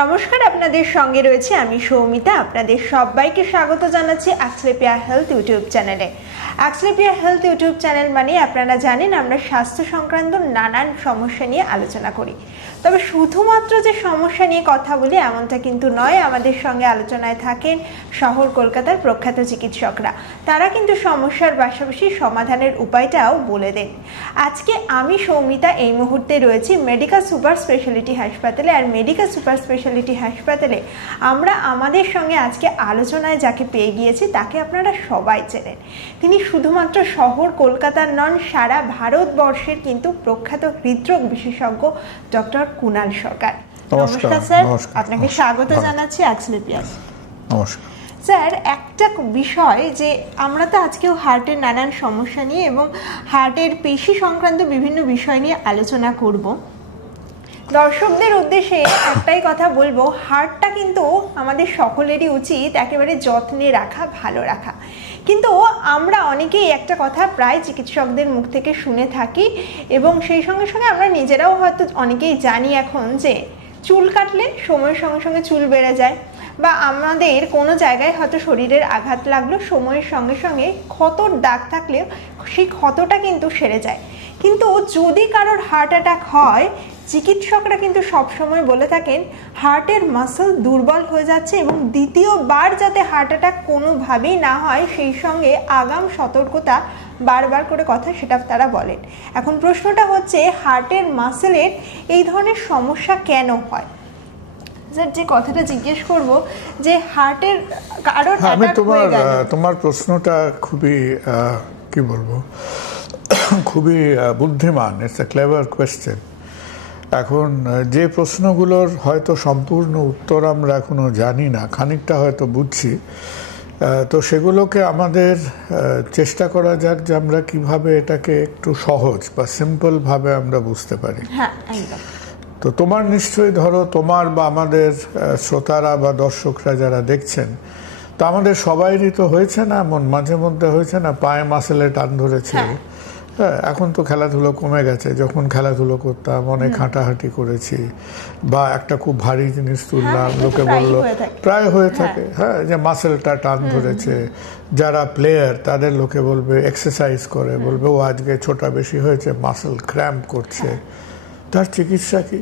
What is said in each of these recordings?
নমস্কার, আপনাদের সঙ্গে রয়েছে আমি সৌমিতা। আপনাদের সবাইকে স্বাগত জানাচ্ছি অ্যাক্সলেপিয়া হেলথ ইউটিউব চ্যানেলে। অ্যাক্সলেপিয়া হেলথ ইউটিউব চ্যানেল মানে আপনারা জানেন আমরা স্বাস্থ্য সংক্রান্ত নানান সমস্যা নিয়ে আলোচনা করি। তবে শুধুমাত্র যে সমস্যা নিয়ে কথা বলি এমনটা কিন্তু নয়। আমাদের সঙ্গে আলোচনায় থাকেন শহর কলকাতার প্রখ্যাত চিকিৎসকরা। তারা কিন্তু সমস্যার পাশাপাশি সমাধানের উপায়টাও বলে দেন। আজকে আমি সৌমিতা এই মুহূর্তে রয়েছি মেডিকেল সুপার স্পেশালিটি হাসপাতালে। আর মেডিকেল সুপার স্পেশালিটি হাসপাতালে আমরা আমাদের সঙ্গে আজকে আলোচনায় যাকে পেয়ে গিয়েছি তাকে আপনারা সবাই চেনেন। তিনি শুধুমাত্র শহর কলকাতার নন, সারা ভারতবর্ষের কিন্তু প্রখ্যাত হৃদরোগ বিশেষজ্ঞ ডক্টর কুনাল সরকার। নমস্কার স্যার, আপনাকে স্বাগত জানাচ্ছি অ্যাক্সলেপিয়া। নমস্কার স্যার, একটা বিষয় যে আমরা তো আজকেও হার্টের নানান সমস্যা নিয়ে এবং হার্টের পেশি সংক্রান্ত বিভিন্ন বিষয় নিয়ে আলোচনা করব। দর্শকদের উদ্দেশ্যে একটাই কথা বলবো, হার্টটা কিন্তু আমাদের সকলেরই উচিত একেবারে যত্নে রাখা, ভালো রাখা। কিন্তু আমরা অনেকেই একটা কথা প্রায় চিকিৎসকদের মুখ থেকে শুনে থাকি এবং সেই সঙ্গে সঙ্গে আমরা নিজেরাও হয়তো অনেকেই জানি এখন যে চুল কাটলে সময়ের সঙ্গে সঙ্গে চুল বেড়ে যায়, বা আমাদের কোনো জায়গায় হয়তো শরীরের আঘাত লাগলো, সময়ের সঙ্গে সঙ্গে ক্ষতর দাগ থাকলেও সেই ক্ষতটা কিন্তু সেরে যায়। কিন্তু যদি কারোর হার্ট অ্যাটাক হয়, চিকিৎসকরা কিন্তু সবসময় বলে থাকেন হার্টের মাসল দুর্বল হয়ে যাচ্ছে এবং দ্বিতীয়বার যাতে হার্ট অ্যাটাক কোনোভাবেই না হয় সেই সঙ্গে আগাম সতর্কতা বারবার করে কথা সেটা তারা বলেন। এখন প্রশ্নটা হচ্ছে হার্টের মাসেলের এই ধরনের সমস্যা কেন হয়? স্যার, যে কথাটা জিজ্ঞেস করব যে হার্টের কারোর অ্যাটাক হয়ে গেল, তোমার প্রশ্নটা খুবই কি বলবো, খুবই বুদ্ধিমান। It's a clever question. এখন যে প্রশ্নগুলোর হয়তো সম্পূর্ণ উত্তর আমরা এখনো জানি না, খানিকটা হয়তো বুঝছি, তো সেগুলোকে আমাদের চেষ্টা করা যাক যে আমরা কিভাবে এটাকে একটু সহজ বা সিম্পল ভাবে আমরা বুঝতে পারি। হ্যাঁ, একদম। তো তোমার নিশ্চয়ই ধরো তোমার বা আমাদের শ্রোতারা বা দর্শকরা যারা দেখছেন, তো আমাদের সবাইরই তো হয়েছে না এমন, মাঝে মধ্যে হয়েছে না পায়ে মাসেলে টান ধরেছে। হ্যাঁ, এখন তো খেলাধুলো কমে গেছে, যখন খেলাধুলো করতাম অনেক হাঁটাহাঁটি করেছি, বা একটা খুব ভারী জিনিস তুললাম, লোকে বললো প্রায় হয়ে থাকে হ্যাঁ যে মাসেলটা টান ধরেছে। যারা প্লেয়ার তাদের লোকে বলবে এক্সারসাইজ করে, বলবে ও আজকে ছোটা বেশি হয়েছে, মাসেল ক্র্যাম্প করছে। তার চিকিৎসা কি?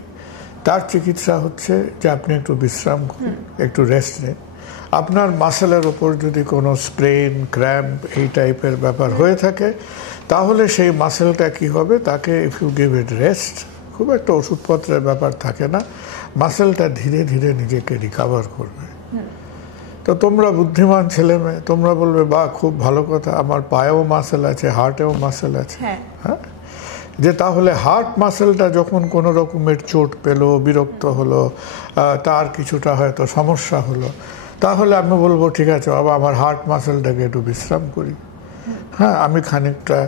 তার চিকিৎসা হচ্ছে যে আপনি একটু বিশ্রাম করুন, একটু রেস্ট নিন। আপনার মাসেলের ওপর যদি কোনো স্প্রেন, ক্র্যাম্প এই টাইপের ব্যাপার হয়ে থাকে, তাহলে সেই মাসেলটা কি হবে, তাকে if you give it rest, খুব একটা ওষুধপত্রের ব্যাপার থাকে না, মাসেলটা ধীরে ধীরে নিজেকে রিকভার করবে। তো তোমরা বুদ্ধিমান ছেলে মেয়ে, তোমরা বলবে বা খুব ভালো কথা, আমার পায়েও মাসেল আছে, হার্টেও মাসেল আছে। হ্যাঁ, যে তাহলে হার্ট মাসেলটা যখন কোনো রকমের চোট পেল, বিরক্ত হলো, তার কিছুটা হয়তো সমস্যা হলো, তাহলে আমি বলবো ঠিক আছে বাবা, আমার হার্ট মাসেলটাকে একটু বিশ্রাম করি। হ্যাঁ, আমি খানিকটা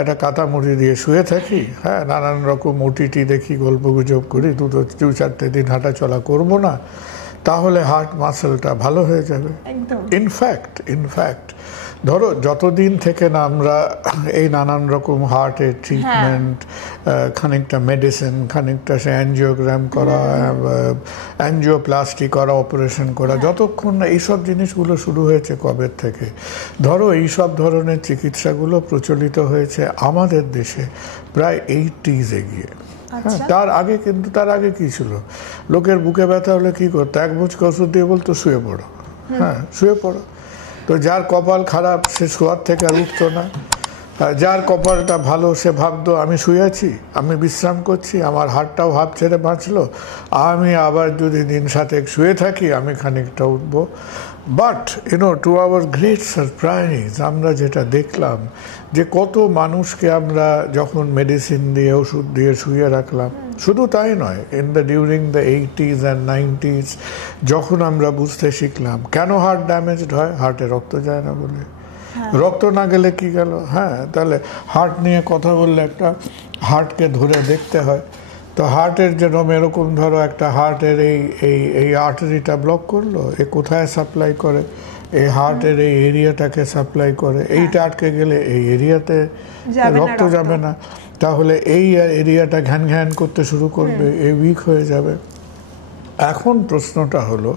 একটা কাতামুড়ি দিয়ে শুয়ে থাকি, হ্যাঁ, নানান রকম ওটিটি দেখি, গল্প গুজব করি, দু চারটে দিন হাঁটা চলা করবো না, তাহলে হার্ট মাসেলটা ভালো হয়ে যাবে। ইনফ্যাক্ট ধরো যতদিন থেকে না আমরা এই নানান রকম হার্টের ট্রিটমেন্ট, খানিকটা মেডিসিন, খানিকটা সে অ্যাঞ্জিওগ্রাম করা, অ্যাঞ্জিওপ্লাস্টি করা, অপারেশন করা, যতক্ষণ না এইসব জিনিসগুলো শুরু হয়েছে কবে থেকে, ধরো এইসব ধরনের চিকিৎসাগুলো প্রচলিত হয়েছে আমাদের দেশে প্রায় 80s গিয়ে। হ্যাঁ, তার আগে কি ছিল, লোকের বুকে ব্যথা হলে কি করতো, এক মুচকে ওষুধ দিয়ে বলতো শুয়ে পড়ো। হ্যাঁ, শুয়ে পড়ো। তো যার কপাল খারাপ সে শোয়ার থেকে আর উঠতো না, যার কপালটা ভালো সে ভাবতো আমি শুয়ে আছি, আমি বিশ্রাম করছি, আমার হাতটাও হাফ ছেড়ে বাঁচলো, আমি আবার যদি দিন সাতেক শুয়ে থাকি আমি খানিকটা উঠবো। But to our great surprise আমরা যেটা দেখলাম যে কত মানুষকে আমরা যখন মেডিসিন দিয়ে, ওষুধ দিয়ে শুয়ে রাখলাম, শুধু তাই নয়, during the 80s and 90s যখন আমরা বুঝতে শিখলাম কেন হার্ট ড্যামেজড হয়, হার্টে রক্ত যায় না বলে। রক্ত না গেলে কি গেল? হ্যাঁ, তাহলে হার্ট নিয়ে কথা বললে একটা হার্টকে ধরে দেখতে হয়। তো হার্টের যেরকম এরকম ধরো একটা হার্টের এই আর্টারিটা ব্লক করলো, এ কোথায় সাপ্লাই করে, এই হার্টের এই এরিয়াটাকে সাপ্লাই করে, এইটা আটকে গেলে এই এরিয়াতে রক্ত যাবে না, তাহলে এই এরিয়াটা ঘ্যান ঘ্যান করতে শুরু করবে, এই উইক হয়ে যাবে। এখন প্রশ্নটা হলো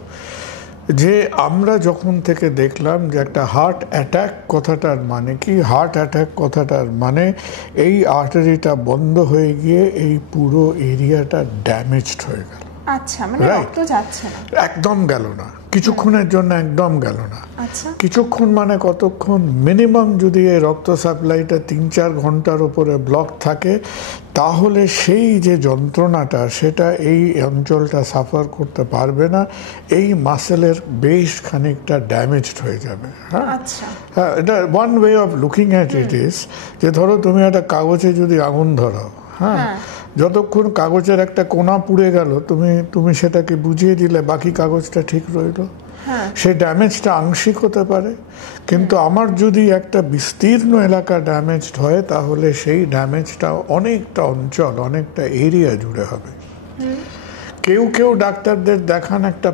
যে আমরা যখন থেকে দেখলাম যে একটা হার্ট অ্যাটাক কথাটার মানে কি, হার্ট অ্যাটাক কথাটার মানে এই আর্টারিটা বন্ধ হয়ে গিয়ে এই পুরো এরিয়াটা ড্যামেজড হয়ে গেল। আচ্ছা, মানে রক্ত যাচ্ছে না, একদম গেল না, কিছুক্ষণের জন্য একদম গেল না। আচ্ছা, কিছুক্ষণ মানে কতক্ষণ, মিনিমাম যদি এই রক্ত সাপ্লাইটা 3-4 ঘন্টার উপরে ব্লক থাকে তাহলে সেই যে যন্ত্রণাটা সেটা এই অঞ্চলটা সাফার করতে পারবে না, এই মাসেলের বেশ খানিকটা ড্যামেজড হয়ে যাবে। হ্যাঁ, আচ্ছা, হ্যাঁ, এটা one way of looking at it is যে ধরো তুমি একটা কাগজে যদি আগুন ধরাও, হ্যাঁ, যতক্ষণ কাগজের একটা কোণা পুড়ে গেল তুমি সেটাকে বুঝিয়ে দিলে বাকি কাগজটা ঠিক রইল, সেই ড্যামেজটা আংশিক হতে পারে। কিন্তু আমার যদি একটা বিস্তীর্ণ এলাকা ড্যামেজড হয় তাহলে সেই ড্যামেজটা অনেকটা অঞ্চল, অনেকটা এরিয়া জুড়ে হবে। কেউ কেউ ডাক্তারদের দেখান একটা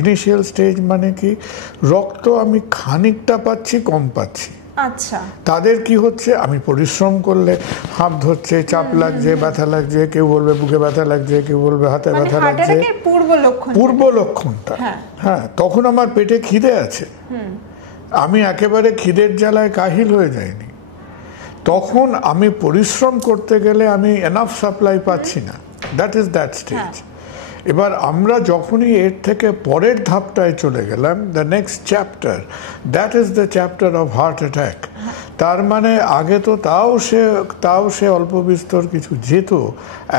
ইনিশিয়াল স্টেজ, মানে কি রক্ত আমি খানিকটা পাচ্ছি, কম পাচ্ছি। আচ্ছা, তাদের কি হচ্ছে, আমি পরিশ্রম করলে হাঁপ ধরছে, চাপ লাগছে, ব্যথা লাগছে, কেউ বলবে বুকে ব্যথা লাগছে, কেউ বলবে হাতে ব্যথা লাগছে, পূর্ব লক্ষণটা। হ্যাঁ, তখন আমার পেটে খিদে আছে, আমি একেবারে খিদের জ্বালায় কাহিল হয়ে যাইনি, তখন আমি পরিশ্রম করতে গেলে আমি এনাফ সাপ্লাই পাচ্ছি না, দ্যাট ইজ দ্যাট স্টেজ। এবার আমরা যখনই এর থেকে পরের ধাপটায় চলে গেলাম, the next chapter, that is the chapter of heart attack. তার মানে আগে তো তাও সে অল্প বিস্তর কিছু যেত,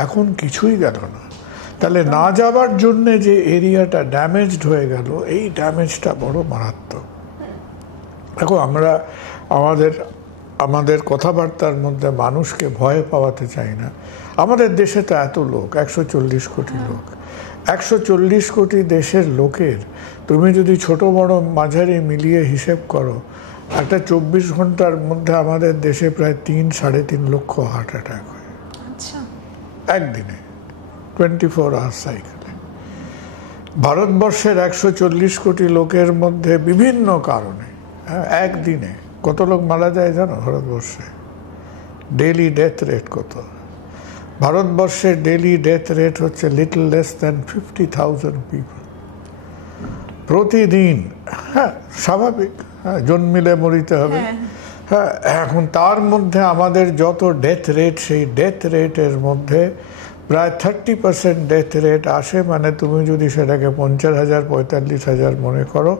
এখন কিছুই গেল না। তাহলে না যাবার জন্যে যে এরিয়াটা ড্যামেজড হয়ে গেল, এই ড্যামেজটা বড় মারাত্মক। দেখো, আমরা আমাদের কথাবার্তার মধ্যে মানুষকে ভয় পাওয়াতে চাই না। আমাদের দেশে তো এত লোক, 140 কোটি লোক, 140 কোটি দেশের লোকের তুমি যদি ছোট বড় মাঝারি মিলিয়ে হিসেব করো, একটা 24 ঘন্টার মধ্যে আমাদের দেশে প্রায় 3-3.5 লক্ষ হার্ট অ্যাটাক হয় একদিনে, 24 আওয়ার সাইকেলে। ভারতবর্ষের 140 কোটি লোকের মধ্যে বিভিন্ন কারণে একদিনে কত লোক মারা যায় জানো ভারতবর্ষে? ডেইলি ডেথ রেট কত? ভারতবর্ষের ডেইলি ডেথ রেট হচ্ছে লিটল লেস দ্যান 50,000 পিপল প্রতিদিন। হ্যাঁ, স্বাভাবিক, হ্যাঁ, জন্মিলে মরিতে হবে। হ্যাঁ, এখন তার মধ্যে আমাদের যত ডেথ রেট, সেই ডেথ রেটের মধ্যে প্রায় 30% ডেথ রেট আসে, মানে তুমি যদি সেটাকে 50,000 45,000 মনে করো,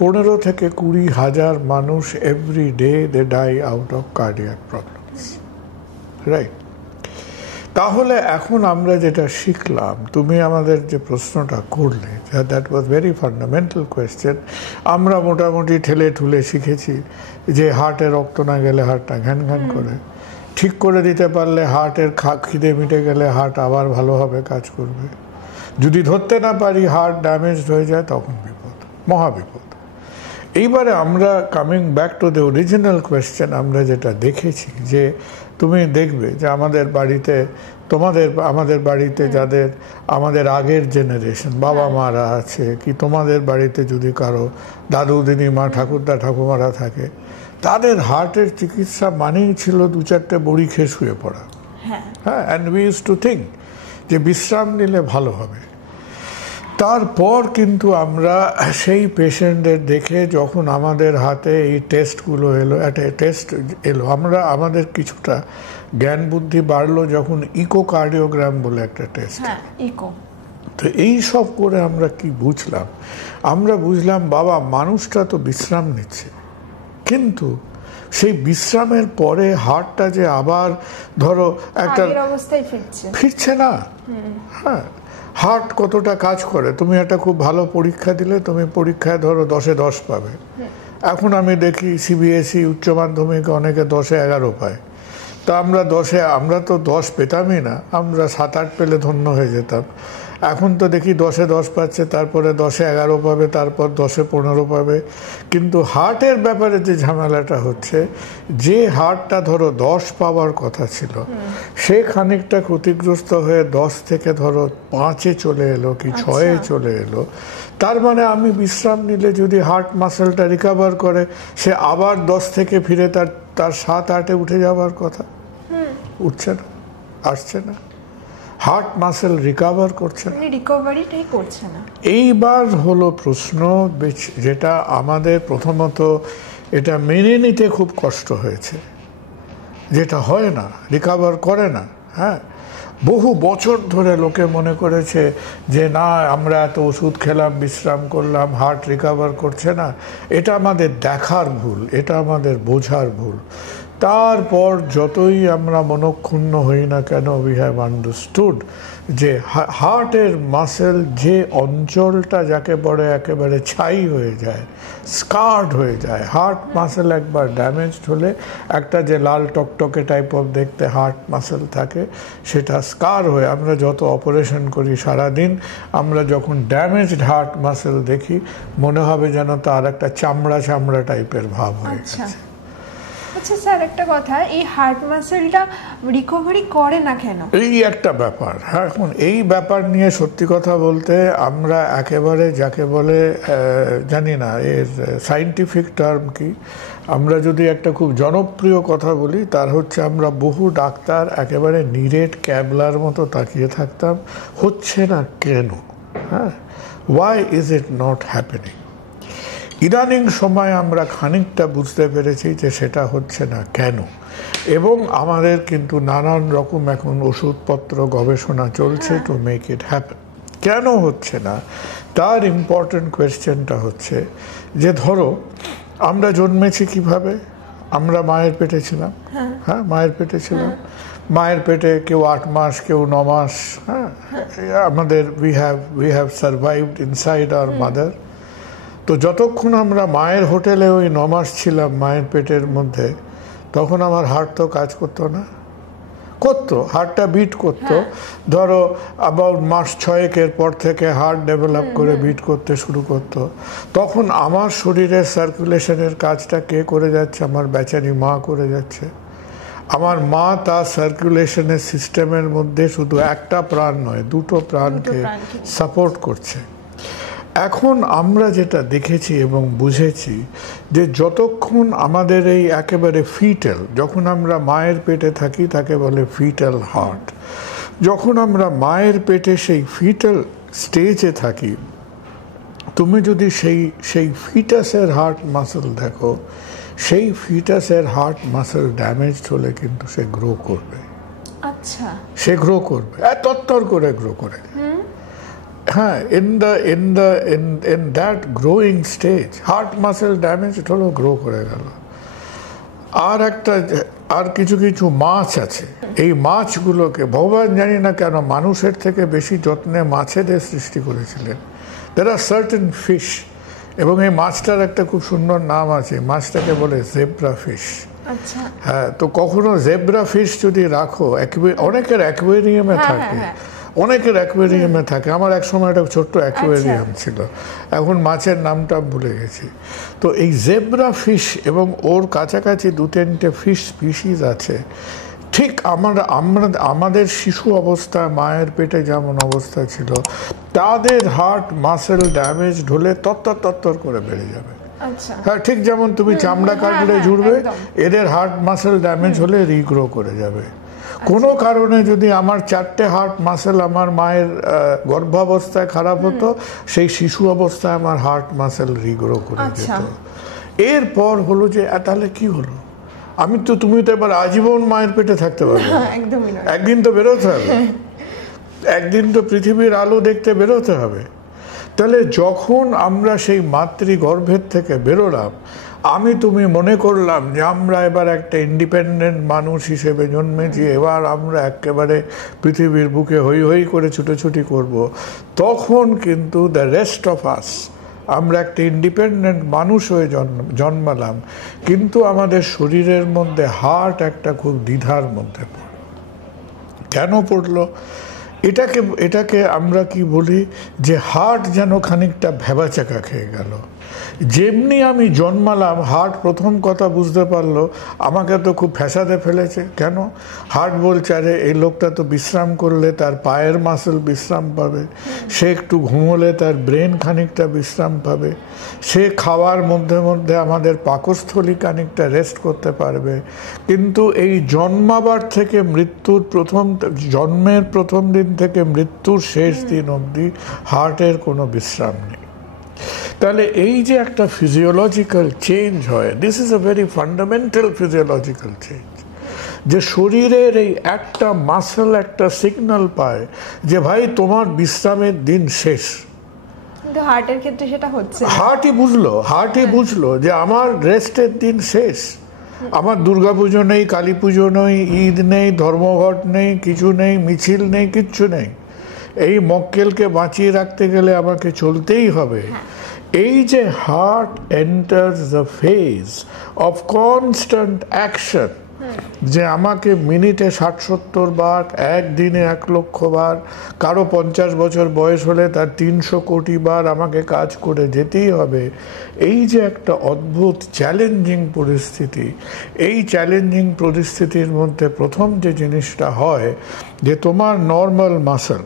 15 থেকে 20,000 মানুষ every day they die out of cardiac problems, right? তাহলে এখন আমরা যেটা শিখলাম, তুমি আমাদের যে প্রশ্নটা করলে, that was very fundamental question. আমরা মোটামুটি ঠেলে ঠুলে শিখেছি যে হার্টে রক্ত না গেলে হার্টটা ঘ্যান ঘ্যান করে, ঠিক করে দিতে পারলে হার্টের খিদে মিটে গেলে হার্ট আবার ভালোভাবে কাজ করবে। যদি ধরতে না পারি, হার্ট ড্যামেজড হয়ে যায়, তখন বিপদ, মহাবিপদ। এইবারে আমরা coming back to the original question, আমরা যেটা দেখেছি যে তুমি দেখবে যে আমাদের বাড়িতে যাদের আমাদের আগের জেনারেশন বাবা মারা আছে, কি তোমাদের বাড়িতে যদি কারো দাদু দিদিমা ঠাকুরদা ঠাকুমারা থাকে, তাদের হার্টের চিকিৎসা মানেই ছিল 2-4টে বড়ি খেয়ে শুয়ে পড়া। হ্যাঁ, and we use to think যে বিশ্রাম নিলে ভালো হবে। তারপর কিন্তু আমরা সেই পেশেন্টদের দেখে, যখন আমাদের হাতে এই টেস্টগুলো এলো, একটা টেস্ট এলো, আমাদের কিছুটা জ্ঞান বুদ্ধি বাড়লো যখন ইকোকার্ডিওগ্রাম বলে একটা টেস্ট। তো এই সব করে আমরা কি বুঝলাম? আমরা বুঝলাম বাবা, মানুষটা তো বিশ্রাম নিচ্ছে, কিন্তু সেই বিশ্রামের পরে হার্টটা যে আবার ধরো একটা ফিরছে না। হ্যাঁ, হার্ট কতটা কাজ করে, তুমি একটা খুব ভালো পরীক্ষা দিলে, তুমি পরীক্ষায় ধরো 10-এ 10 পাবে। এখন আমি দেখি CBSE উচ্চ মাধ্যমিকে অনেকে 10-এ 11 পায়। তা আমরা তো 10 পেতামই না, আমরা 7-8 পেলে ধন্য হয়ে যেতাম। এখন তো দেখি 10-এ 10 পাচ্ছে, তারপরে 10-এ 11 পাবে, তারপর 10-এ 15 পাবে। কিন্তু হার্টের ব্যাপারে যে ঝামেলাটা হচ্ছে, যে হার্টটা ধরো 10 পাওয়ার কথা ছিল, সে খানিকটা ক্ষতিগ্রস্ত হয়ে 10 থেকে ধরো 5-এ চলে এলো, কি 6-এ চলে এলো। তার মানে আমি বিশ্রাম নিলে যদি হার্ট মাসেলটা রিকভার করে, সে আবার 10 থেকে ফিরে তার 7-8-এ উঠে যাওয়ার কথা, উঠছে না, আসছে না। হার্ট মাসেল রিকভার করছে না, রিকভারিটাই করছে না। এইবার হলো প্রশ্ন যেটা আমাদের প্রথমত এটা মেনে নিতে খুব কষ্ট হয়েছে, যেটা হয় না, রিকভার করে না। হ্যাঁ, বহু বছর ধরে লোকে মনে করেছে যে না, আমরা এত ওষুধ খেলাম, বিশ্রাম করলাম, হার্ট রিকভার করছে না। এটা আমাদের দেখার ভুল, এটা আমাদের বোঝার ভুল। তারপর যতই আমরা মনক্ষুণ্ণ হই না কেন, উই হ্যাভ আন্ডারস্টুড যে হার্টের মাসেল যে অঞ্চলটা যাকে বলে একেবারে ছাই হয়ে যায়, স্কার্ড হয়ে যায়। হার্ট মাসেল একবার ড্যামেজড হলে একটা যে লাল টকটকে টাইপ অফ দেখতে হার্ট মাসেল থাকে, সেটা স্কার হয়ে, আমরা যত অপারেশন করি সারাদিন, আমরা যখন ড্যামেজড হার্ট মাসেল দেখি মনে হবে যেন তার একটা চামড়া চামড়া টাইপের ভাব হয়ে গেছে। আচ্ছা স্যার, একটা কথা, এই হার্ট মাসেলটা রিকভারি করে না কেন? এই একটা ব্যাপার। হ্যাঁ, এখন এই ব্যাপার নিয়ে সত্যি কথা বলতে আমরা একেবারে যাকে বলে জানি না এর সায়েন্টিফিক টার্ম কি। আমরা যদি একটা খুব জনপ্রিয় কথা বলি, তার হচ্ছে আমরা বহু ডাক্তার একেবারে নিরেট ক্যাবলার মতো তাকিয়ে থাকতাম, হচ্ছে না কেন। হ্যাঁ, why is it not happening. ইদানিং সময় আমরা খানিকটা বুঝতে পেরেছি যে সেটা হচ্ছে না কেন, এবং আমাদের কিন্তু নানান রকম এখন ওষুধপত্র গবেষণা চলছে টু মেক ইট হ্যাপেন। কেন হচ্ছে না তার ইম্পর্টেন্ট কোয়েশ্চেনটা হচ্ছে যে ধরো আমরা জন্মেছি কিভাবে, আমরা মায়ের পেটে ছিলাম। হ্যাঁ, মায়ের পেটে ছিলাম। মায়ের পেটে কেউ 8 মাস, কেউ 9 মাস। হ্যাঁ, আমাদের we have survived inside our mother. তো যতক্ষণ আমরা মায়ের হোটেলে ওই 9 মাস ছিলাম মায়ের পেটের মধ্যে, তখন আমার হার্ট তো কাজ করতো না, করতো, হার্টটা বিট করতো। ধরো অ্যাবাউট মাস 6 পর থেকে হার্ট ডেভেলপ করে বিট করতে শুরু করতো। তখন আমার শরীরের সার্কুলেশনের কাজটা কে করে যাচ্ছে? আমার বেচারি মা করে যাচ্ছে। আমার মা তার সার্কুলেশনের সিস্টেমের মধ্যে শুধু একটা প্রাণ নয়, দুটো প্রাণকে সাপোর্ট করছে। এখন আমরা যেটা দেখেছি এবং বুঝেছি যে যতক্ষণ আমাদের এই একেবারে ফিটাল, যখন আমরা মায়ের পেটে থাকি তাকে বলে ফিটাল হার্ট, যখন আমরা মায়ের পেটে সেই ফিটাল স্টেজে থাকি, তুমি যদি সেই ফিটাসের হার্ট মাসেল দেখো, সেই ফিটাসের হার্ট মাসেল ড্যামেজড হলে কিন্তু সে গ্রো করবে। আচ্ছা, সে গ্রো করবে, তত্তর করে গ্রো করে। হ্যাঁ, in that growing stage heart muscle damage হলো, গ্রো করে গেল। আর কিছু মাছ আছে, এই মাছগুলোকে ভগবান জানি না কেন মানুষের থেকে বেশি যত্নে মাছেদের সৃষ্টি করেছিলেন। there are certain fish, এবং এই মাছটার একটা খুব সুন্দর নাম আছে, মাছটাকে বলে জেব্রা ফিশ। আচ্ছা, হ্যাঁ, তো কখনো জেব্রা ফিশ যদি রাখো, অনেকের অ্যাকুয়ারিয়ামে থাকে, অনেকের অ্যাকুয়ারিয়ামে থাকে। আমার এক সময় একটা ছোট্ট অ্যাকুয়ারিয়াম ছিল, এখন মাছের নামটা ভুলে গেছি। তো এই জেব্রা ফিশ এবং ওর কাছাকাছি 2-3টে ফিশ স্পিসিস আছে। ঠিক আমাদের শিশু অবস্থায় মায়ের পেটে যেমন অবস্থা ছিল, তাদের হার্ট মাসেল ড্যামেজড হলে তত্তর করে বেড়ে যাবে। হ্যাঁ, ঠিক যেমন তুমি চামড়া কাটলে জুড়বে, এদের হার্ট মাসেল ড্যামেজ হলে রিগ্রো করে যাবে। কোনো কারণে যদি আমার 4টে হার্ট মাসেল আমার মায়ের গর্ভাবস্থায় খারাপ হতো, সেই শিশু অবস্থায় আমার হার্ট মাসেল রিগ্রো করে যেত। এরপর হলো যে তাহলে কি হলো, তুমি তো এবার আজীবন মায়ের পেটে থাকতে পারবে, একদিন তো বেরোতে হবে, একদিন তো পৃথিবীর আলো দেখতে বেরোতে হবে। তাহলে যখন আমরা সেই মাতৃগর্ভের থেকে বেরোলাম, তুমি মনে করলাম যে আমরা এবার একটা ইন্ডিপেন্ডেন্ট মানুষ হিসেবে জন্মেছি, এবার আমরা একেবারে পৃথিবীর বুকে হই হই করে ছুটোছুটি করব। তখন কিন্তু দ্য রেস্ট অফ আস, আমরা একটা ইন্ডিপেন্ডেন্ট মানুষ হয়ে জন্মালাম, কিন্তু আমাদের শরীরের মধ্যে হার্ট একটা খুব দ্বিধার মধ্যে পড়ল। কেন পড়লো? এটাকে আমরা কি বলি যে হার্ট যেন খানিকটা ভেবাচাকা খেয়ে গেল। যেমনি আমি জন্মালাম হার্ট প্রথম কথা বুঝতে পারলো আমাকে তো খুব ফ্যাসাদে ফেলেছে। কেন? হার্ট বলছে আরে এই লোকটা তো বিশ্রাম করলে তার পায়ের মাসল বিশ্রাম পাবে, সে একটু ঘুমোলে তার ব্রেন খানিকটা বিশ্রাম পাবে, সে খাওয়ার মধ্যে মধ্যে আমাদের পাকস্থলী খানিকটা রেস্ট করতে পারবে। কিন্তু এই জন্মাবার থেকে মৃত্যুর জন্মের প্রথম দিন থেকে মৃত্যুর শেষ দিন অবধি হার্টের কোনো বিশ্রাম নেই। তাহলে এই যে একটা ফিজিওলজিক্যাল চেঞ্জ হয়, this is a very fundamental physiological change, যে শরীরের এই একটা মাসল একটা সিগন্যাল পায় যে ভাই তোমার বিশ্রামের দিন শেষ। কিন্তু হার্টের ক্ষেত্রে সেটা হচ্ছে না। হার্টই বুঝলো যে আমার রেস্টের দিন শেষ। আমার দুর্গাপুজো নেই, কালী পুজো নেই, ঈদ নেই, ধর্মঘট নেই, কিছু নেই, মিছিল নেই, কিচ্ছু নেই। এই মক্কেলকে বাঁচিয়ে রাখতে গেলে আমাকে চলতেই হবে। এই যে heart enters the phase of constant action, যে আমাকে মিনিটে 60-70 বার, একদিনে 1 লক্ষ বার, কারো 50 বছর বয়স হলে তার 300 কোটি বার আমাকে কাজ করে যেতেই হবে। এই যে একটা অদ্ভুত চ্যালেঞ্জিং পরিস্থিতি, এই চ্যালেঞ্জিং পরিস্থিতির মধ্যে প্রথম যে জিনিসটা হয় যে তোমার নর্মাল মাসল,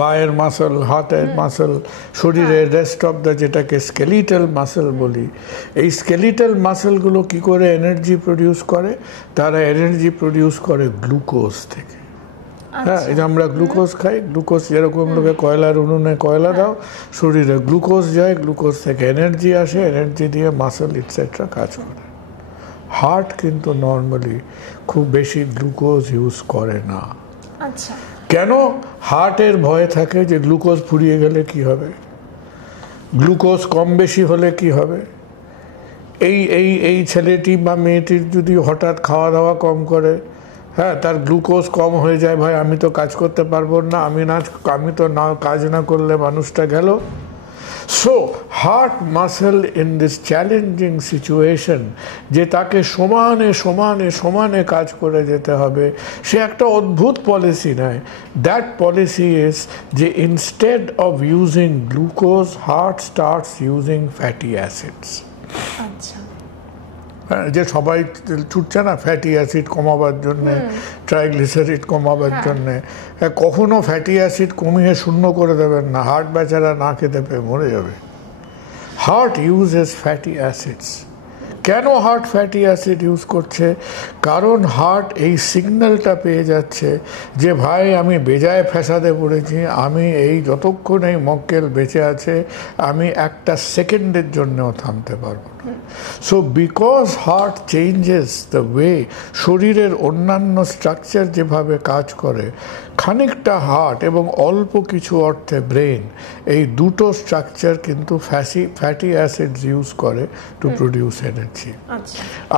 পায়ের মাসল, হাতের মাসল, শরীরের রেস্ট অফ দ্য যেটাকে স্কেলিটাল মাসল বলি, এই স্কেলিটাল মাসলগুলো কি করে এনার্জি প্রডিউস করে? তারা এনার্জি প্রডিউস করে গ্লুকোজ থেকে। হ্যাঁ, এই যে আমরা গ্লুকোজ খাই, গ্লুকোজ যেরকম লোকে কয়লার উনুনে কয়লা দাও, শরীরে গ্লুকোজ যায়, গ্লুকোজ থেকে এনার্জি আসে, এনার্জি দিয়ে মাসল ইটসেট্রা কাজ করে। হার্ট কিন্তু নর্মালি খুব বেশি গ্লুকোজ ইউজ করে না। আচ্ছা, কেন? হার্টের ভয় থাকে যে গ্লুকোজ ফুরিয়ে গেলে কি হবে, গ্লুকোজ কম বেশি হলে কি হবে। এই ছেলেটি বা মেয়েটির যদি হঠাৎ খাওয়া দাওয়া কম করে, হ্যাঁ, তার গ্লুকোজ কম হয়ে যায়, ভাই আমি তো কাজ করতে পারবো না, আমি তো না কাজ না করলে মানুষটা গেল। So heart muscle in this challenging situation, যে তাকে সমানে সমানে সমানে কাজ করে যেতে হবে, সে একটা অদ্ভুত পলিসি নেয়। দ্যাট পলিসি ইজ যে instead of using glucose, heart starts using fatty acids. আচ্ছা, যে সবাই ছুটছে না ফ্যাটি অ্যাসিড কমাবার জন্যে, ট্রাইগ্লিসারিড কমাবার জন্যে। কখনো ফ্যাটি অ্যাসিড কমিয়ে শূন্য করে দেবেন না, হার্ট বেচারা না খেতে পেয়ে মরে যাবে। Heart uses fatty acids. কেন হার্ট ফ্যাটি অ্যাসিড ইউজ করছে? কারণ হার্ট এই সিগন্যালটা পেয়ে যাচ্ছে যে ভাই আমি বেজায় ফ্যাসাদে পড়েছি, আমি এই যতক্ষণ এই মক্কেল বেঁচে আছে আমি একটা সেকেন্ডের জন্যও থামতে পারবো না। So because heart changes the way শরীরের অন্যান্য স্ট্রাকচার যেভাবে কাজ করে, খানিকটা হার্ট এবং অল্প কিছু অর্থে ব্রেন, এই দুটো স্ট্রাকচার কিন্তু ফ্যাটি অ্যাসিডস ইউজ করে টু প্রডিউস এনার্জি।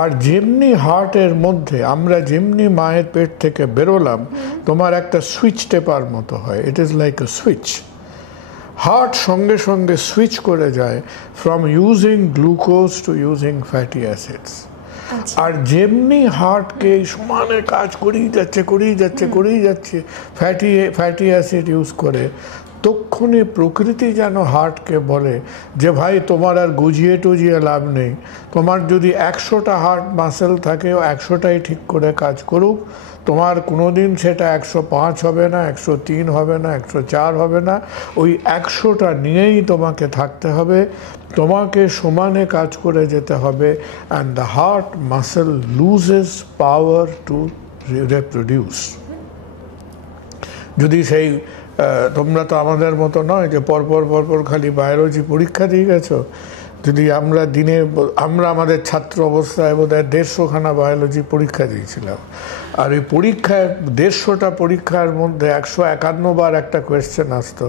আর যেমনি হার্টের মধ্যে আমরা যেমনি মায়ের পেট থেকে বেরোলাম, তোমার একটা সুইচ টেপার মতো হয়, it is like a switch. Heart সঙ্গে সঙ্গে সুইচ করে যায় from using glucose to using fatty acids. আর যেমনি হার্টকে সমানে কাজ করেই যাচ্ছে ফ্যাটি অ্যাসিড ইউজ করে, তক্ষুনি প্রকৃতি যেন হার্টকে বলে যে ভাই তোমার আর গুজিয়ে টুজিয়ে লাভ নেই, তোমার যদি 100টা হার্ট মাসেল থাকে 100টাই ঠিক করে কাজ করুক, তোমার কোনোদিন সেটা 105 হবে না, 103 হবে না, 104 হবে না, ওই 100টা নিয়েই তোমাকে থাকতে হবে, তোমাকে সমানে কাজ করে যেতে হবে। And the heart muscle loses power to reproduce. যদি সেই তোমরা তো আমাদের মতো নয় যে পরপর খালি বায়োলজি পরীক্ষা দিয়ে গেছো। যদি আমরা আমাদের ছাত্র অবস্থায় বোধহয় 150খানা বায়োলজি পরীক্ষা দিয়েছিলাম, আর ওই পরীক্ষায় 150টা পরীক্ষার মধ্যে 151 বার একটা কোয়েশ্চেন আসতো,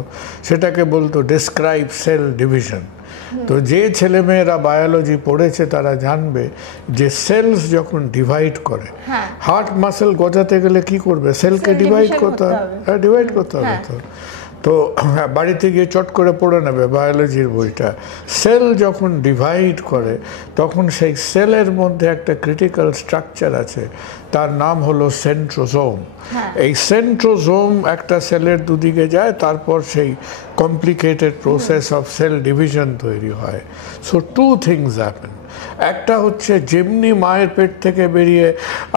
সেটাকে বলতো ডেসক্রাইব সেল ডিভিশন। তো যে ছেলেমেয়েরা বায়োলজি পড়েছে তারা জানবে যে সেলস যখন ডিভাইড করে, হার্ট মাসেল গজাতে গেলে কি করবে? সেলকে ডিভাইড করতে হবে, তো তো বাড়িতে গিয়ে চট করে পড়ে নেবে বায়োলজির বইটা। সেল যখন ডিভাইড করে তখন সেই সেলের মধ্যে একটা ক্রিটিক্যাল স্ট্রাকচার আছে, তার নাম হলো সেন্ট্রোজোম। এই সেন্ট্রোজোম একটা সেলের দুদিকে যায়, তারপর সেই complicated process of cell division তৈরি হয়। So two things happen. একটা হচ্ছে যেমনি মায়ের পেট থেকে বেরিয়ে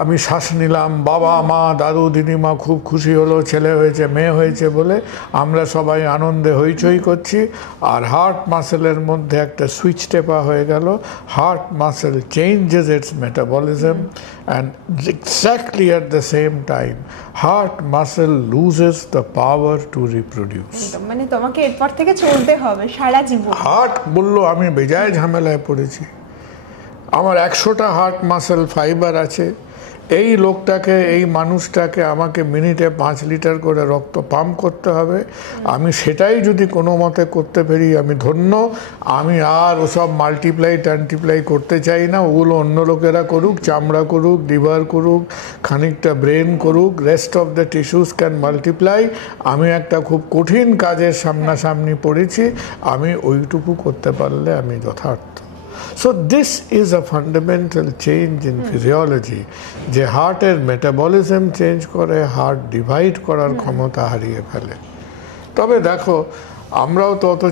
আমি শ্বাস নিলাম, বাবা মা দাদু দিদিমা খুব খুশি হলো, ছেলে হয়েছে মেয়ে হয়েছে বলে আমরা সবাই আনন্দে হইচই করছি, আর হার্ট মাসেলের মধ্যে একটা সুইচ টেপা হয়ে গেল। Heart muscle changes its metabolism and exactly at the same time heart muscle loses the power to reproduce. মানে তোমাকে এরপর থেকে চলতে হবে সারা জীবন। হার্ট বললো আমি বেজায় ঝামেলায় পড়েছি, আমার 100টা হার্ট মাসেল ফাইবার আছে, এই লোকটাকে এই মানুষটাকে আমাকে মিনিটে 5 লিটার করে রক্ত পাম্প করতে হবে, আমি সেটাই যদি কোনো মতে করতে পারি আমি ধন্য। আমি আর ওসব টান্টিপ্লাই করতে চাই না, ওগুলো অন্য লোকেরা করুক, চামড়া করুক, লিভার করুক, খানিকটা ব্রেন করুক, rest of the tissues can multiply. আমি একটা খুব কঠিন কাজের সামনাসামনি পড়েছি, আমি ওইটুকু করতে পারলে আমি যথার্থ। So this is a fundamental change in physiology, যে হার্টের মেটাবলিজম চেঞ্জ করে, হার্ট ডিভাইড করার ক্ষমতা হারিয়ে ফেলে। তবে দেখো আমরাও তো অত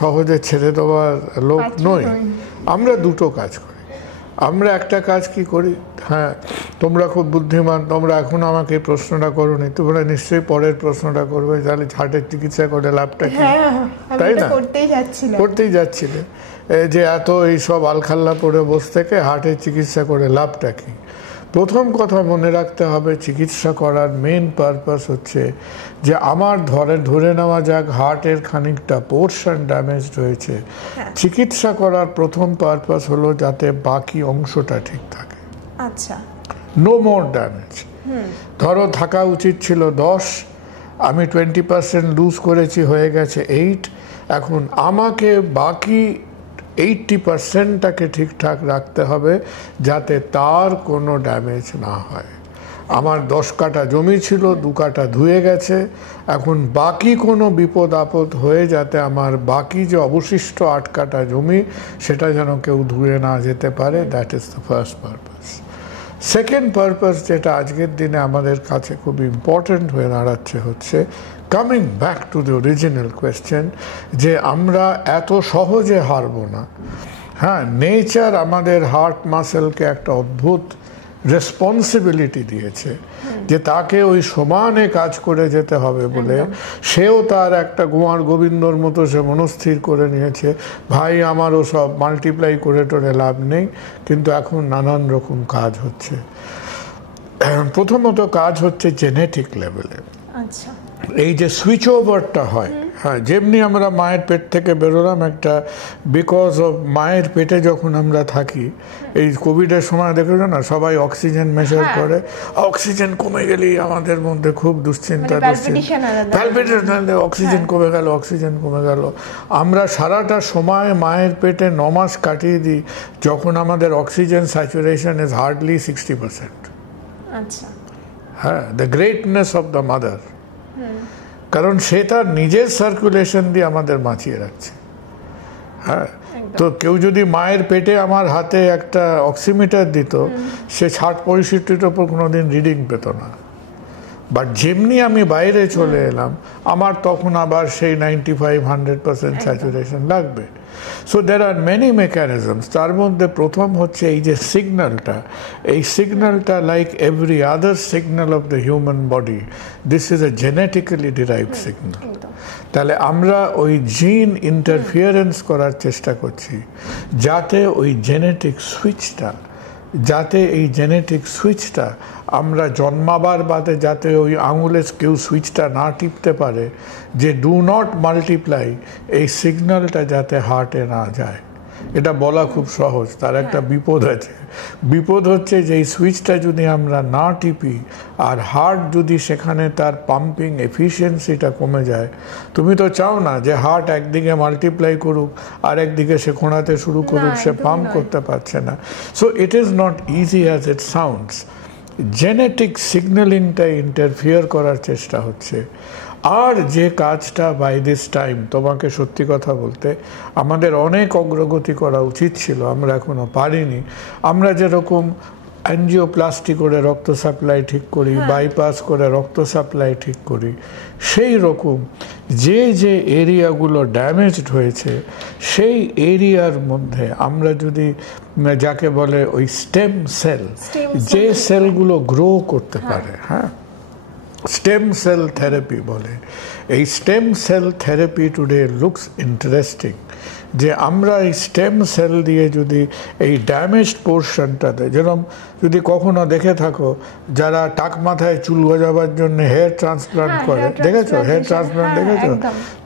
সহজে ছেড়ে দেওয়ার লোক নই। আমরা দুটো কাজ করি। আমরা একটা কাজ কি করি, হ্যাঁ তোমরা খুব বুদ্ধিমান, তোমরা এখন আমাকে এই প্রশ্নটা করোনি, তোমরা নিশ্চয়ই পরের প্রশ্নটা করবে, তাহলে হার্টের চিকিৎসা করে লাভটা কি, তাই না? করতেই যাচ্ছিলে যে এত এইসব আলখাল্লা পড়ে বসে থেকে হার্টের চিকিৎসা করে লাভটা কি। প্রথম কথা মনে রাখতে হবে, চিকিৎসা করার মেন পারপাস হচ্ছে যে আমার ধরে নেওয়া যাক হার্টের খানিকটা পোর্শন ড্যামেজড হয়েছে, চিকিৎসা করার প্রথম পারপাস হলো যাতে বাকি অংশটা ঠিক থাকে। আচ্ছা, নো মোর ড্যামেজ। ধরো থাকা উচিত ছিল 10, আমি 20% লুজ করেছি, হয়ে গেছে 8, এখন আমাকে বাকি 80%টাকে ঠিকঠাক রাখতে হবে যাতে তার কোনো ড্যামেজ না হয়। আমার 10 কাঠা জমি ছিল, 2 কাঠা ধুয়ে গেছে, এখন বাকি কোনো বিপদ আপদ হয়ে যাতে আমার বাকি যে অবশিষ্ট 8 কাঠা জমি সেটা যেন কেউ ধুয়ে না যেতে পারে, that is the first purpose. Second purpose যেটা আজকের দিনে আমাদের কাছে খুব ইম্পর্ট্যান্ট হয়ে দাঁড়াচ্ছে হচ্ছে coming back to the original question, যে আমরা এত সহজে হারবো না। হ্যাঁ, নেচার আমাদের হার্ট মাসেলকে একটা অদ্ভুত রেসপন্সিবিলিটি দিয়েছে যে তাকে ওই সমানে কাজ করে যেতে হবে বলে সেও তার একটা গোয়ার গোবিন্দর মতো সে মনস্থির করে নিয়েছে, ভাই আমারও সব মাল্টিপ্লাই করে টোরে লাভ নেই। কিন্তু এখন নানান রকম কাজ হচ্ছে। প্রথমত কাজ হচ্ছে জেনেটিক লেভেলে। আচ্ছা, এই যে সুইচ ওভারটা হয়, হ্যাঁ যেমনি আমরা মায়ের পেট থেকে বেরোলাম একটা, বিকজ অফ মায়ের পেটে যখন আমরা থাকি, এই কোভিডের সময় দেখেছো না সবাই অক্সিজেন মেজার করে, অক্সিজেন কমে গেলেই আমাদের মধ্যে খুব দুশ্চিন্তা, অক্সিজেন কমে গেল, অক্সিজেন কমে গেল। আমরা সারাটা সময় মায়ের পেটে 9 মাস কাটিয়ে দিই যখন আমাদের অক্সিজেন স্যাচুরেশন ইজ হার্ডলি 60%। আচ্ছা, হ্যাঁ, the greatness of the mother, কারণ সে তার নিজের সার্কুলেশন দিয়ে আমাদের বাঁচিয়ে রাখছে। হ্যাঁ, তো কেউ যদি মায়ের পেটে আমার হাতে একটা অক্সিমিটার দিত, সে 60-65-র ওপর কোনোদিন রিডিং পেত না। বাট যেমনি আমি বাইরে চলে এলাম, আমার তখন আবার সেই 95-100% স্যাচুরেশন লাগবে। So there are many mechanisms. তার মধ্যে প্রথম হচ্ছে এই যে সিগন্যালটা, এই সিগন্যালটা like every other signal of the human body, this is a genetically derived signal. তাহলে আমরা ওই জিন ইন্টারফিয়ারেন্স করার চেষ্টা করছি যাতে ওই জেনেটিক সুইচটা আমরা জন্মাবার বাদে যাতে ওই আঙুলে কেউ সুইচটা না টিপতে পারে, যে ডু নট মাল্টিপ্লাই, এই সিগন্যালটা যাতে হার্টে না যায়। এটা বলা খুব সহজ, তার একটা বিপদ আছে। বিপদ হচ্ছে যে এই সুইচটা যদি আমরা না টিপি আর হার্ট যদি সেখানে তার পাম্পিং এফিসিয়েন্সিটা কমে যায়, তুমি তো চাও না যে হার্ট একদিকে মাল্টিপ্লাই করুক আর একদিকে সে খোঁড়াতে শুরু করুক, সে পাম্প করতে পারছে না। So it is not easy as it sounds. Genetic সিগন্যালিংটা ইন্টারফিয়ার করার চেষ্টা হচ্ছে। আর যে কাজটা বাই দিস টাইম, তোমাকে সত্যি কথা বলতে আমাদের অনেক অগ্রগতি করা উচিত ছিল, আমরা এখনো পারিনি। আমরা যেরকম অ্যাঞ্জিওপ্লাস্টি করে রক্ত সাপ্লাই ঠিক করি, বাইপাস করে রক্ত সাপ্লাই ঠিক করি, সেই রকম যে যে এরিয়াগুলো ড্যামেজড হয়েছে সেই এরিয়ার মধ্যে আমরা যদি যাকে বলে ওই স্টেম সেল, যে সেলগুলো গ্রো করতে পারে, হ্যাঁ, স্টেম সেল থেরাপি বলে। এই stem cell therapy today looks interesting, যে আমরা এই স্টেম সেল দিয়ে যদি এই ড্যামেজড পোর্শনটাতে, যেরকম যদি কখনো দেখে থাকো যারা টাক মাথায় চুল গজাবার জন্য হেয়ার ট্রান্সপ্লান্ট করে, দেখেছো হেয়ার ট্রান্সপ্লান্ট দেখেছো?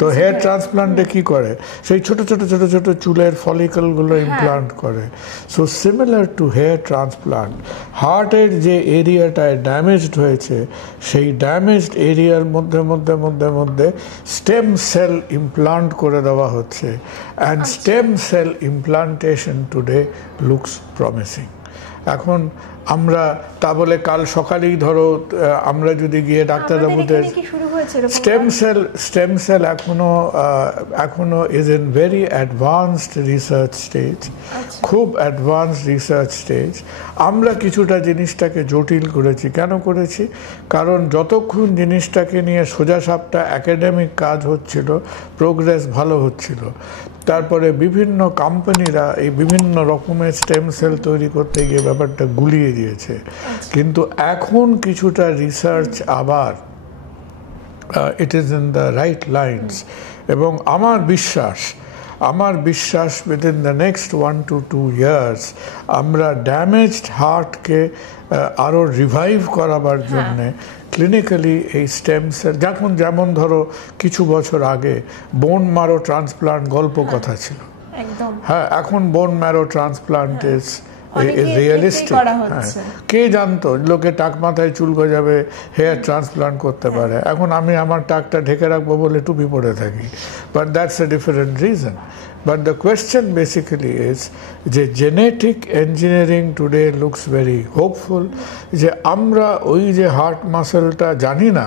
তো হেয়ার ট্রান্সপ্লান্টে কি করে, সেই ছোট ছোট ছোট ছোট চুলের ফলিকলগুলো ইমপ্লান্ট করে। So similar to hair transplant, হার্টের যে এরিয়াটায় ড্যামেজড হয়েছে সেই ড্যামেজড এরিয়ার মধ্যে মধ্যে মধ্যে মধ্যে স্টেম সেল ইমপ্লান্ট করে দেওয়া হচ্ছে। And stem cell implantation today looks promising. এখন আমরা তা বলে কাল সকালেই ধরো আমরা যদি গিয়ে ডাক্তারবাবুদের স্টেম সেল এখনো is in very advanced research stage, খুব অ্যাডভান্সড রিসার্চ স্টেজ। আমরা কিছুটা জিনিসটাকে জটিল করেছি। কেন করেছি? কারণ যতক্ষণ জিনিসটাকে নিয়ে সোজাসাপটা একাডেমিক কাজ হচ্ছিল, প্রোগ্রেস ভালো হচ্ছিল, তারপরে বিভিন্ন কোম্পানিরা এই বিভিন্ন রকমের স্টেম সেল তৈরি করতে গিয়ে ব্যাপারটা গুলিয়ে দিয়েছে। কিন্তু এখন কিছুটা রিসার্চ আবার it is in the right lines, এবং আমার বিশ্বাস within the next 1 to 2 years আমরা ড্যামেজড হার্টকে আরও রিভাইভ করাবার জন্যে ক্লিনিক্যালি এই স্টেম সেল, যেমন ধরো কিছু বছর আগে বোন ম্যারো ট্রান্সপ্লান্ট গল্প কথা ছিল, হ্যাঁ, এখন bone marrow transplant is realistic. কে জানতো লোকে টাক মাথায় চুল গজাবে, হেয়ার ট্রান্সপ্লান্ট করতে পারে। এখন আমি আমার টাকটা ঢেকে রাখবো বলে টুপি পরে থাকি, but that's a different reason. But the question basically is যে genetic engineering today looks very hopeful, যে আমরা ওই যে হার্ট মাসেলটা জানি না,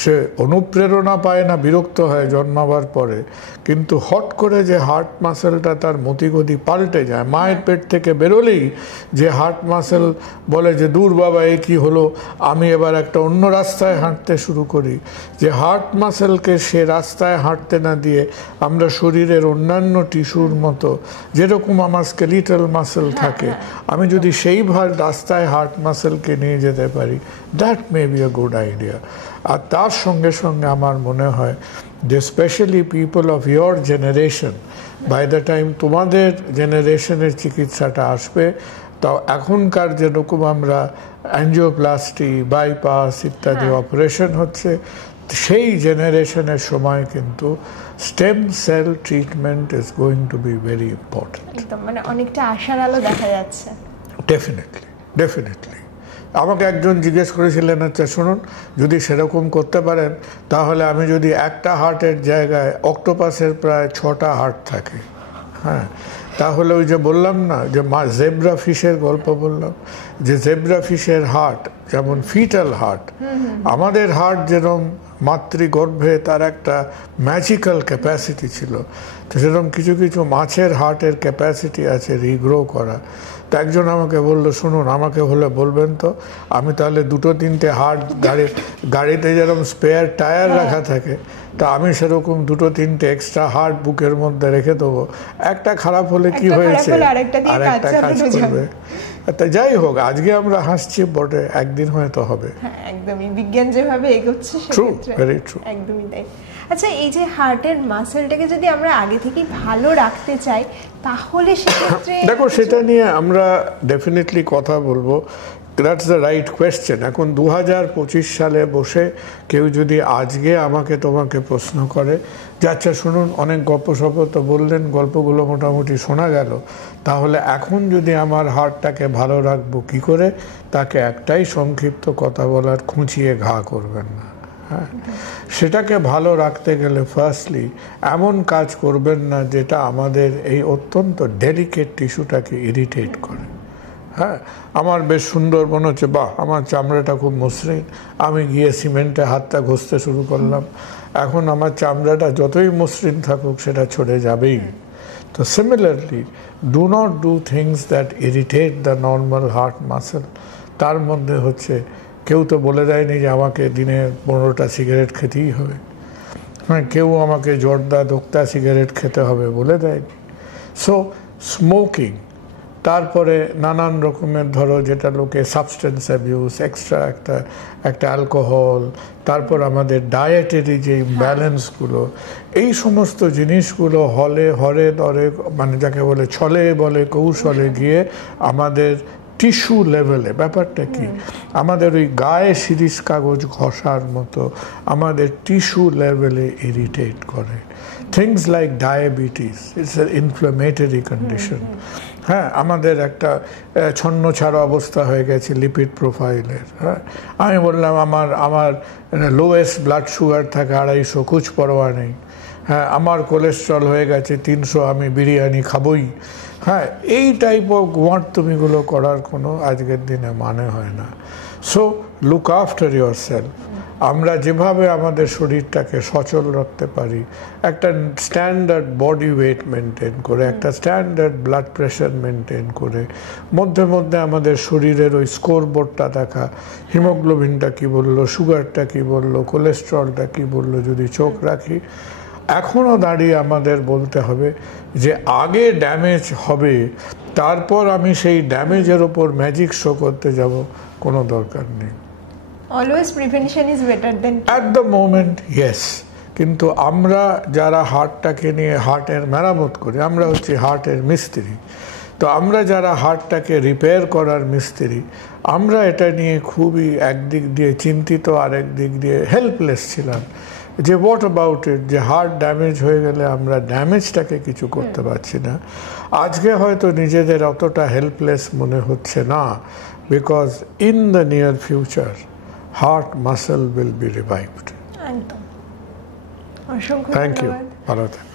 সে অনুপ্রেরণা পায় না, বিরক্ত হয় জন্মাবার পরে, কিন্তু হট করে যে হার্ট মাসেলটা তার মতিগতি পাল্টে যায়, মায়ের পেট থেকে বেরোলেই যে হার্ট মাসেল বলে যে দূর বাবা এ কী হলো, আমি এবার একটা অন্য রাস্তায় হাঁটতে শুরু করি। যে হার্ট মাসেলকে সে রাস্তায় হাঁটতে না দিয়ে আমরা শরীরের অন্যান্য টিস্যুর মতো, যেরকম আমার স্কেলিটাল মাসেল থাকে, আমি যদি সেইভাবে রাস্তায় হার্ট মাসেলকে নিয়ে যেতে পারি, that may be a good idea. আর তার সঙ্গে সঙ্গে আমার মনে হয় যে specially people of your generation, by the time তোমাদের জেনারেশনের চিকিৎসাটা আসবে, তাও এখনকার যেরকম আমরা অ্যাঞ্জিওপ্লাস্টি, বাইপাস ইত্যাদি অপারেশন হচ্ছে, সেই জেনারেশনের সময় কিন্তু stem cell treatment is going to be very important. মানে অনেকটা আশার আলো দেখা যাচ্ছে। ডেফিনেটলি। আমাকে একজন জিজ্ঞেস করেছিলেন, আচ্ছা শুনুন, যদি সেরকম করতে পারেন তাহলে আমি যদি একটা হার্টের জায়গায় অক্টোপাসের প্রায় 6টা হার্ট থাকে, হ্যাঁ, তাহলে ওই যে বললাম না যে জেব্রা ফিশের গল্প বললাম, যে জেব্রা ফিশের হার্ট যেমন ফিটাল হার্ট, আমাদের হার্ট যেরকম মাতৃগর্ভে তার একটা ম্যাজিক্যাল ক্যাপাসিটি ছিল, তো সেরকম কিছু কিছু মাছের হার্টের ক্যাপাসিটি আছে রিগ্রো করা। তো একজন আমাকে বললো, শুনুন, আমাকে হলে বলবেন তো, আমি তাহলে 2-3টে হার্ট গাড়িতে যেরকম স্পেয়ার টায়ার রাখা থাকে, তা আমি সেরকম 2-3টে এক্সট্রা হার্ট বুকের মধ্যে রেখে দেবো, একটা খারাপ হলে কি হয়েছে আরেকটা কাজ করবে। তা যাই হোক, আজকে আমরা হাসছি বটে, একদিন হয়তো হবে। একদমই বিজ্ঞান যেভাবে এগোচ্ছে একদমই তাই। আচ্ছা, এই যে হার্টের মাসেলটাকে যদি আমরা আগে থেকেই ভালো রাখতে চাই, তাহলে সেক্ষেত্রে দেখো, সেটা নিয়ে আমরা ডেফিনেটলি কথা বলবো। That's the right question. এখন 2025 সালে বসে কেউ যদি আজকে আমাকে তোমাকে প্রশ্ন করে যে আচ্ছা শুনুন, অনেক গল্প তো বললেন, গল্পগুলো মোটামুটি শোনা গেল, তাহলে এখন যদি আমার হার্টটাকে ভালো রাখবো কি করে, তাকে একটাই সংক্ষিপ্ত কথা বলার, খুঁচিয়ে ঘা করবেন না। হ্যাঁ, সেটাকে ভালো রাখতে গেলে ফার্স্টলি এমন কাজ করবেন না যেটা আমাদের এই অত্যন্ত ডেলিকেট টিস্যুটাকে ইরিটেট করে। হ্যাঁ, আমার বেশ সুন্দর মনে হচ্ছে, বাহ আমার চামড়াটা খুব মসৃণ, আমি গিয়ে সিমেন্টে হাতটা ঘষতে শুরু করলাম, এখন আমার চামড়াটা যতই মসৃণ থাকুক সেটা ছড়ে যাবেই। তো similarly do not do things that irritate the normal heart muscle. তার মধ্যে হচ্ছে কেউ তো বলে দেয়নি যে আমাকে দিনে 15টা সিগারেট খেতেই হবে, হ্যাঁ, কেউ আমাকে জর্দা দোক্তা সিগারেট খেতে হবে বলে দেয়নি। সো স্মোকিং, তারপরে নানান রকমের ধরো যেটা লোকে সাবস্টেন্স অ্যাবিউজ, এক্সট্রা একটা অ্যালকোহল, তারপর আমাদের ডায়েটেরি যে ব্যালেন্সগুলো, এই সমস্ত জিনিসগুলো হরে দরে মানে যাকে বলে ছলে বলে কৌশলে গিয়ে আমাদের টিস্যু লেভেলে, ব্যাপারটা কি আমাদের ওই গায়ে শিরিষ কাগজ ঘষার মতো আমাদের টিস্যু লেভেলে ইরিটেট করে। Things like diabetes, it's a inflammatory condition. হ্যাঁ, আমাদের একটা ছন্ন ছাড়া অবস্থা হয়ে গেছে লিপিড প্রোফাইলের। হ্যাঁ, আমি বললাম আমার লোয়েস্ট ব্লাড সুগার থাকে 250, কুছ পরোয়া নেই। হ্যাঁ, আমার কোলেস্ট্রল হয়ে গেছে 300, আমি বিরিয়ানি খাবই। হ্যাঁ, এই টাইপ অফ গোয়ার্তুমিগুলো করার কোনো আজকের দিনে মানে হয় না। So look after your self. আমরা যেভাবে আমাদের শরীরটাকে সচল রাখতে পারি, একটা স্ট্যান্ডার্ড বডি ওয়েট মেনটেন করে, একটা স্ট্যান্ডার্ড ব্লাড প্রেশার মেনটেন করে, মধ্যে মধ্যে আমাদের শরীরের ওই স্কোর বোর্ডটা দেখা, হিমোগ্লোবিনটা কি বললো, সুগারটা কি বললো, কোলেস্ট্রলটা কি বললো, যদি চোখ রাখি। এখনও দাঁড়িয়ে আমাদের বলতে হবে যে আগে ড্যামেজ হবে, তারপর আমি সেই ড্যামেজের ওপর ম্যাজিক শো করতে যাব, কোনো দরকার নেই। Always prevention is better then at the moment, yes. কিন্তু আমরা যারা হার্টটাকে নিয়ে হার্টের মেরামত করি, আমরা হচ্ছি হার্টের মিস্ত্রি। তো আমরা যারা হার্টটাকে রিপেয়ার করার মিস্ত্রি, আমরা এটা নিয়ে খুবই একদিক দিয়ে চিন্তিত, আরেক দিক দিয়ে হেল্পলেস ছিলাম যে হোয়াট অ্যাবাউট ইট, যে হার্ট ড্যামেজ হয়ে গেলে আমরা ড্যামেজটাকে কিছু করতে পারছি না। আজকে হয়তো নিজেদের অতটা হেল্পলেস মনে হচ্ছে না, because in the near future heart muscle will be revived. একদম। অসংখ্য থ্যাংক ইউ, ধন্যবাদ। ভালো থাকুন।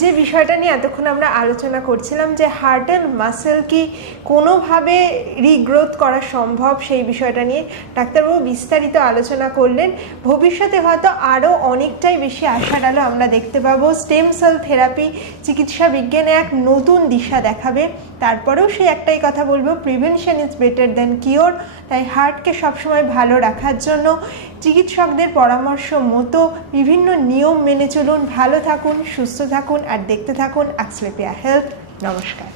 যে বিষয়টা নিয়ে এতক্ষণ আমরা আলোচনা করছিলাম যে হার্টের মাসেল কি কোনোভাবে রিগ্রোথ করা সম্ভব, সেই বিষয়টা নিয়ে ডাক্তারবাবু বিস্তারিত আলোচনা করলেন। ভবিষ্যতে হয়তো আরও অনেকটাই বেশি আশার আলো আমরা দেখতে পাবো। স্টেম সেল থেরাপি চিকিৎসা বিজ্ঞানে এক নতুন দিশা দেখাবে। তারপরেও সেই একটাই কথা বলবো, prevention is better than cure. তাই হার্টকে সবসময় ভালো রাখার জন্য চিকিৎসকদের পরামর্শ মতো বিভিন্ন নিয়ম মেনে চলুন। ভালো থাকুন, সুস্থ থাকুন আর দেখতে থাকুন অ্যাক্সলেপিয়া হেলথ। নমস্কার।